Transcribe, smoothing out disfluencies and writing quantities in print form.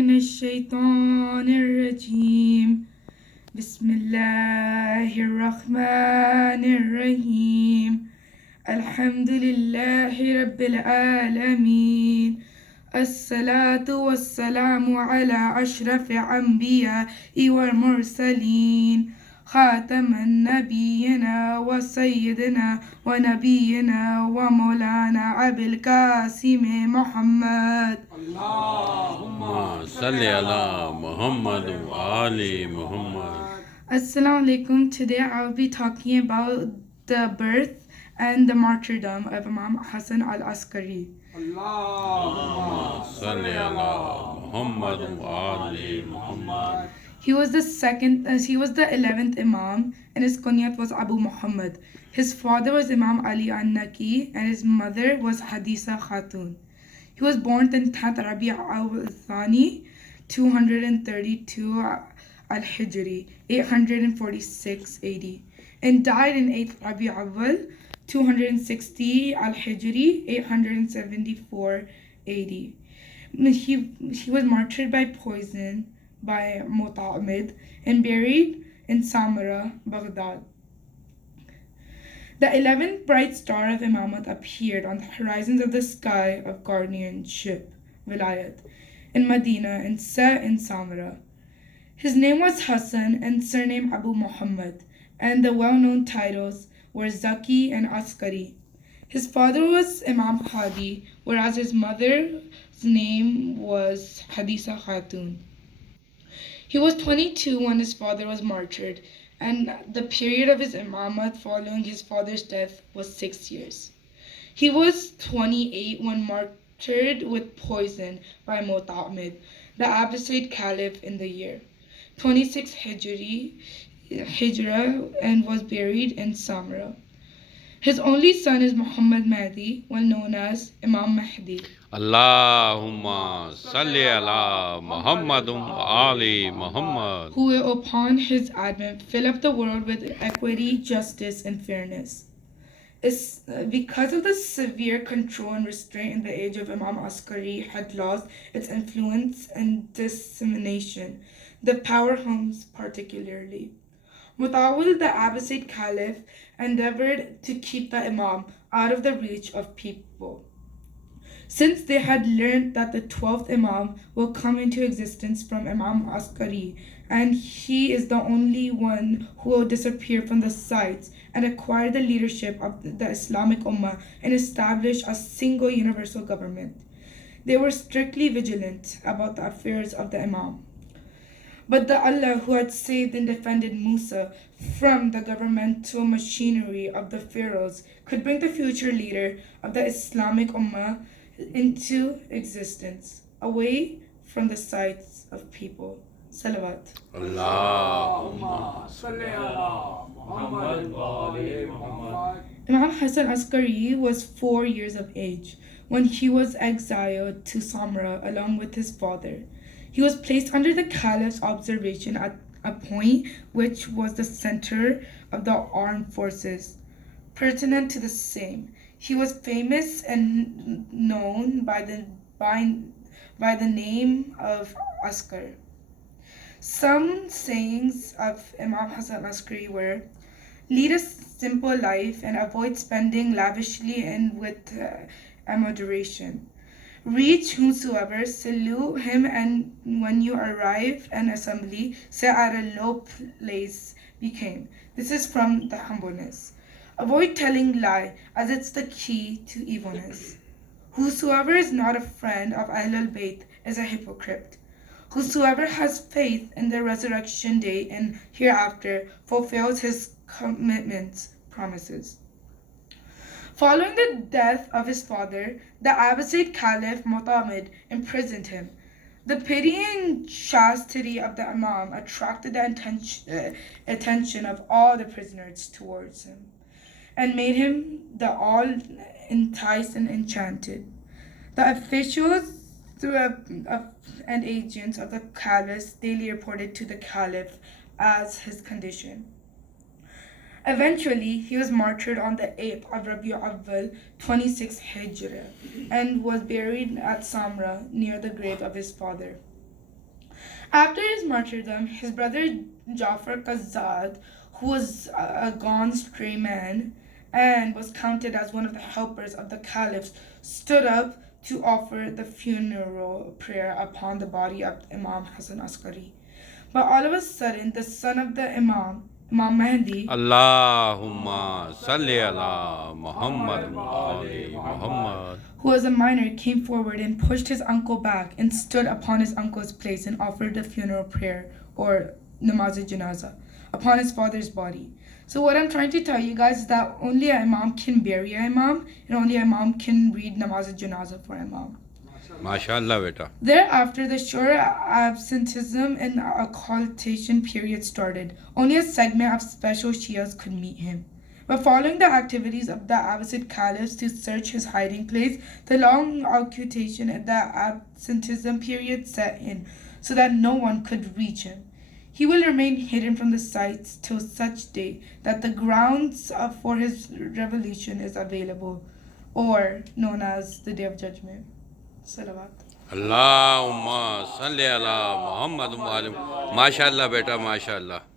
من الشيطان الرجيم بسم الله الرحمن الرحيم الحمد لله رب العالمين الصلاة والسلام على أشرف الأنبياء والمرسلين خاتم النبينا وسيدنا ونبينا ومولانا أبي القاسم محمد اللهم صل على Muhammad wa ali Muhammad. Assalamu alaikum. Today I'll be talking about the birth and the martyrdom of Imam Hasan Askari. Allahumma salli ala Muhammad wa ali Muhammad. He was the 11th Imam, and his kunyat was Abu Muhammad. His father was Imam Ali an-Naki, and his mother was Hadisa Khatun. He was born in 10th Rabi' al-Thani, 232 al-Hijri, 846 AD, and died in 8th Rabi' al 260 al-Hijri, 874 AD. He was martyred by poison by Otober and buried in Samara, Baghdad. The 11th bright star of Imamate appeared on the horizons of the sky of guardianship, Vilayat, in Medina and set in Samara. His name was Hassan and surname Abu Muhammad, and the well-known titles were Zaki and Askari. His father was Imam Hadi, whereas his mother's name was Hadisa Khatun. He was 22 when his father was martyred, and the period of his imamate following his father's death was 6 years. He was 28 when martyred with poison by Otober, the Abbasid Caliph, in the year 26 Hijra, and was buried in Samra. His only son is Muhammad Mahdi, well known as Imam Mahdi. Allahumma salli ala Muhammad wa ali Muhammad. Who will, upon his advent, fill up the world with equity, justice, and fairness. Because of the severe control and restraint in the age of Imam Askari had lost its influence and dissemination, the power homes particularly. Mutawil, the Abbasid Caliph, endeavored to keep the Imam out of the reach of people. Since they had learned that the 12th Imam will come into existence from Imam Askari, and he is the only one who will disappear from the sights and acquire the leadership of the Islamic Ummah and establish a single universal government, they were strictly vigilant about the affairs of the Imam. But the Allah who had saved and defended Musa from the governmental machinery of the pharaohs could bring the future leader of the Islamic Ummah into existence, away from the sights of people. Salawat. Allahumma salli ala Muhammad wa ali Muhammad. Imam Hasan Askari was 4 years of age when he was exiled to Samra along with his father. He was placed under the Caliph's observation at a point which was the center of the armed forces. Pertinent to the same, he was famous and known by the name of Askar. Some sayings of Imam Hasan Askari were, lead a simple life and avoid spending lavishly and with moderation. Reach whosoever, salute him, and when you arrive an assembly, sit at a low place became. This is from the humbleness. Avoid telling lie, as it's the key to evilness. Whosoever is not a friend of Ahlul Bayt is a hypocrite. Whosoever has faith in the resurrection day and hereafter fulfills his commitments, promises. Following the death of his father, the Abbasid Caliph Otober imprisoned him. The pity and chastity of the Imam attracted the attention of all the prisoners towards him, and made him the all enticed and enchanted. The officials and agents of the Caliph daily reported to the Caliph as his condition. Eventually, he was martyred on the 8th of Rabi' al 26 Hijra, and was buried at Samra near the grave of his father. After his martyrdom, his brother Jafar Qazad, who was a gone stray man and was counted as one of the helpers of the caliphs, stood up to offer the funeral prayer upon the body of Imam Hasan Askari. But all of a sudden, the son of the Imam Mahdi, Allahumma salli ala Muhammad wa ali Muhammad. who was a minor, came forward and pushed his uncle back and stood upon his uncle's place and offered the funeral prayer, or namaz-e-janaza, upon his father's body. So what I'm trying to tell you guys is that only an imam can bury an imam, and only an imam can read namaz-e-janaza for an imam. MashaAllah beta. Thereafter, the short absenteeism and occultation period started. Only a segment of special Shias could meet him. But following the activities of the Abbasid caliphs to search his hiding place, the long occultation and the absenteeism period set in, so that no one could reach him. He will remain hidden from the sights till such day that the grounds for his revelation is available, or known as the Day of Judgment. Salawat. Allahumma salli ala Muhammad wa ali. MashaAllah beta, MashaAllah.